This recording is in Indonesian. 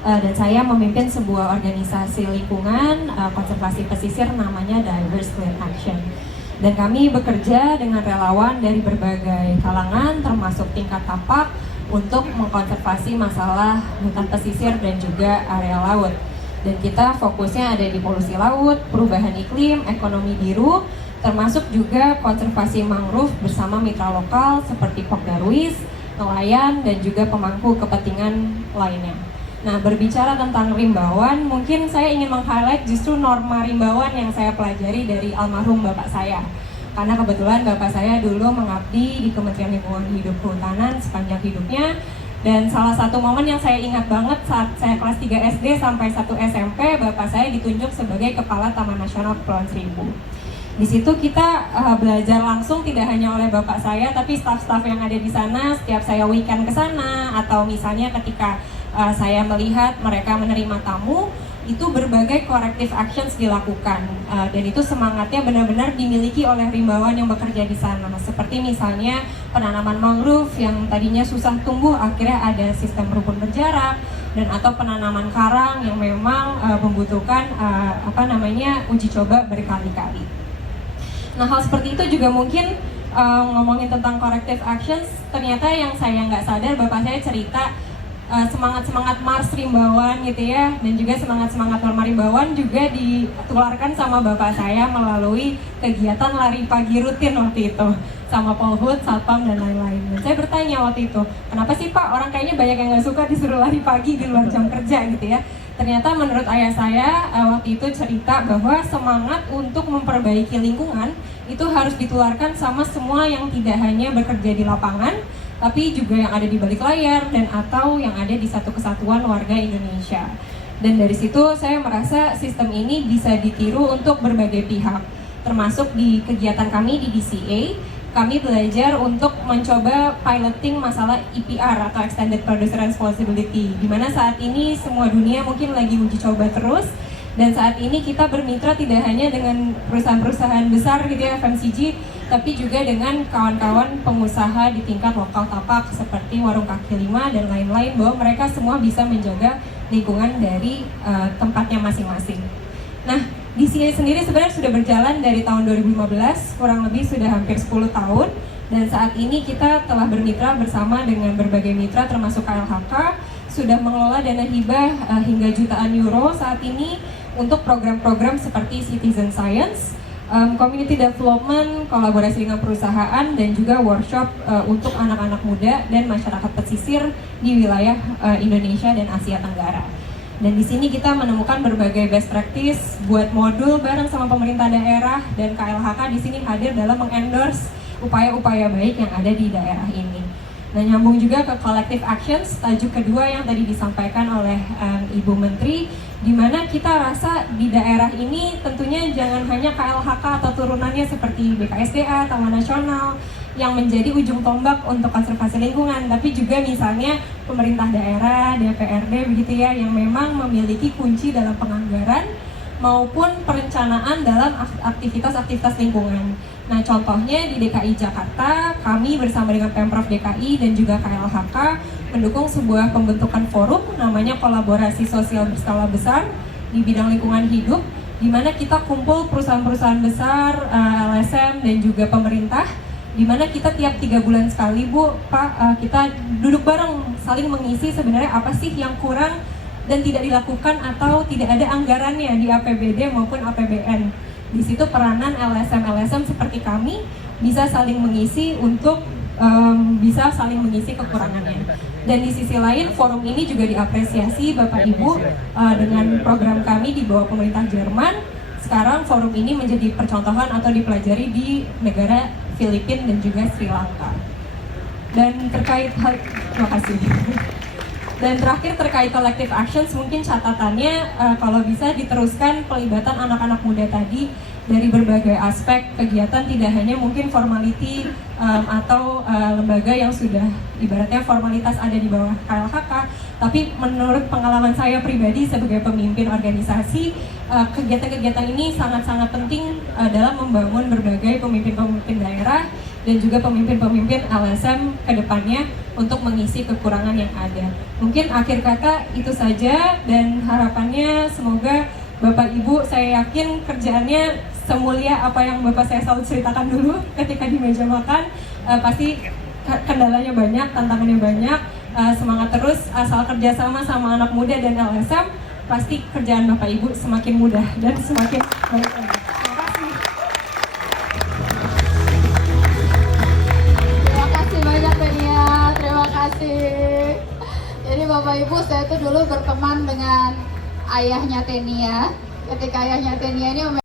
dan saya memimpin sebuah organisasi lingkungan konservasi pesisir namanya Diverse Clean Action. Dan kami bekerja dengan relawan dari berbagai kalangan termasuk tingkat tapak untuk mengkonservasi masalah hutan pesisir dan juga area laut. Dan kita fokusnya ada di polusi laut, perubahan iklim, ekonomi biru, termasuk juga konservasi mangrove bersama mitra lokal seperti Pok Darwis, nelayan, dan juga pemangku kepentingan lainnya. Nah, berbicara tentang rimbawan, mungkin saya ingin meng-highlight justru norma rimbawan yang saya pelajari dari almarhum bapak saya. Karena kebetulan bapak saya dulu mengabdi di Kementerian Lingkungan Hidup Kehutanan sepanjang hidupnya. Dan salah satu momen yang saya ingat banget saat saya kelas 3 SD sampai 1 SMP, bapak saya ditunjuk sebagai Kepala Taman Nasional Kepulauan Seribu. Di situ kita belajar langsung tidak hanya oleh bapak saya, tapi staf-staf yang ada di sana. Setiap saya weekend ke sana, atau misalnya ketika saya melihat mereka menerima tamu, itu berbagai corrective actions dilakukan, dan itu semangatnya benar-benar dimiliki oleh rimbawan yang bekerja di sana. Seperti misalnya penanaman mangrove yang tadinya susah tumbuh, akhirnya ada sistem rumput berjarak, dan atau penanaman karang yang memang membutuhkan uji coba berkali-kali. Nah, hal seperti itu juga mungkin ngomongin tentang corrective actions, ternyata yang saya nggak sadar, bapak saya cerita semangat-semangat Mars rimbawan gitu ya, dan juga semangat-semangat norma rimbawan juga ditularkan sama bapak saya melalui kegiatan lari pagi rutin waktu itu sama Polhut, Satpam, dan lain-lain. Dan saya bertanya waktu itu, kenapa sih Pak, orang kayaknya banyak yang nggak suka disuruh lari pagi di luar jam kerja gitu ya. Ternyata menurut ayah saya waktu itu cerita bahwa semangat untuk memperbaiki lingkungan itu harus ditularkan sama semua yang tidak hanya bekerja di lapangan, tapi juga yang ada di balik layar dan atau yang ada di satu kesatuan warga Indonesia. Dan dari situ saya merasa sistem ini bisa ditiru untuk berbagai pihak, termasuk di kegiatan kami di DCA. Kami belajar untuk mencoba piloting masalah EPR atau Extended Producer Responsibility, di mana saat ini semua dunia mungkin lagi uji coba terus. Dan saat ini kita bermitra tidak hanya dengan perusahaan-perusahaan besar gitu ya, FMCG, tapi juga dengan kawan-kawan pengusaha di tingkat lokal tapak seperti Warung Kaki Lima dan lain-lain, bahwa mereka semua bisa menjaga lingkungan dari tempatnya masing-masing. Nah, di sini sendiri sebenarnya sudah berjalan dari tahun 2015, kurang lebih sudah hampir 10 tahun. Dan saat ini kita telah bermitra bersama dengan berbagai mitra termasuk KLHK, sudah mengelola dana hibah hingga jutaan euro saat ini untuk program-program seperti citizen science, community development, kolaborasi dengan perusahaan, dan juga workshop untuk anak-anak muda dan masyarakat pesisir di wilayah Indonesia dan Asia Tenggara. Dan di sini kita menemukan berbagai best practice buat modul bareng sama pemerintah daerah, dan KLHK di sini hadir dalam mengendorse upaya-upaya baik yang ada di daerah ini. Nah, nyambung juga ke collective actions, tajuk kedua yang tadi disampaikan oleh Ibu Menteri, di mana kita rasa di daerah ini tentunya jangan hanya KLHK atau turunannya seperti BKSDA, Taman Nasional yang menjadi ujung tombak untuk konservasi lingkungan, tapi juga misalnya pemerintah daerah, DPRD begitu ya, yang memang memiliki kunci dalam penganggaran maupun perencanaan dalam aktivitas-aktivitas lingkungan. Nah, contohnya di DKI Jakarta, kami bersama dengan Pemprov DKI dan juga KLHK mendukung sebuah pembentukan forum namanya Kolaborasi Sosial Berskala Besar di bidang lingkungan hidup, di mana kita kumpul perusahaan-perusahaan besar, LSM, dan juga pemerintah, di mana kita tiap 3 bulan sekali, Bu, Pak, kita duduk bareng, saling mengisi sebenarnya apa sih yang kurang dan tidak dilakukan atau tidak ada anggarannya di APBD maupun APBN. Di situ peranan LSM seperti kami bisa saling mengisi untuk bisa saling mengisi kekurangannya. Dan di sisi lain, forum ini juga diapresiasi Bapak Ibu dengan program kami di bawah pemerintah Jerman. Sekarang forum ini menjadi percontohan atau dipelajari di negara Filipina dan juga Sri Lanka. Dan terkait hal, terima kasih. Dan terakhir terkait collective actions, mungkin catatannya kalau bisa diteruskan pelibatan anak-anak muda tadi dari berbagai aspek kegiatan, tidak hanya mungkin formality atau lembaga yang sudah ibaratnya formalitas ada di bawah KLHK, tapi menurut pengalaman saya pribadi sebagai pemimpin organisasi, kegiatan-kegiatan ini sangat-sangat penting dalam membangun berbagai pemimpin-pemimpin daerah dan juga pemimpin-pemimpin LSM ke depannya untuk mengisi kekurangan yang ada. Mungkin akhir kata itu saja, dan harapannya semoga Bapak Ibu, saya yakin kerjaannya semulia apa yang Bapak saya selalu ceritakan dulu ketika di meja makan. Pasti kendalanya banyak, tantangannya banyak. Semangat terus, asal kerjasama sama anak muda dan LSM, pasti kerjaan Bapak Ibu semakin mudah dan semakin baik lagi. Terima kasih. Terima kasih banyak Tenia, terima kasih. Jadi Bapak Ibu, saya tuh dulu berteman dengan ayahnya Tenia. Ketika ayahnya Tenia ini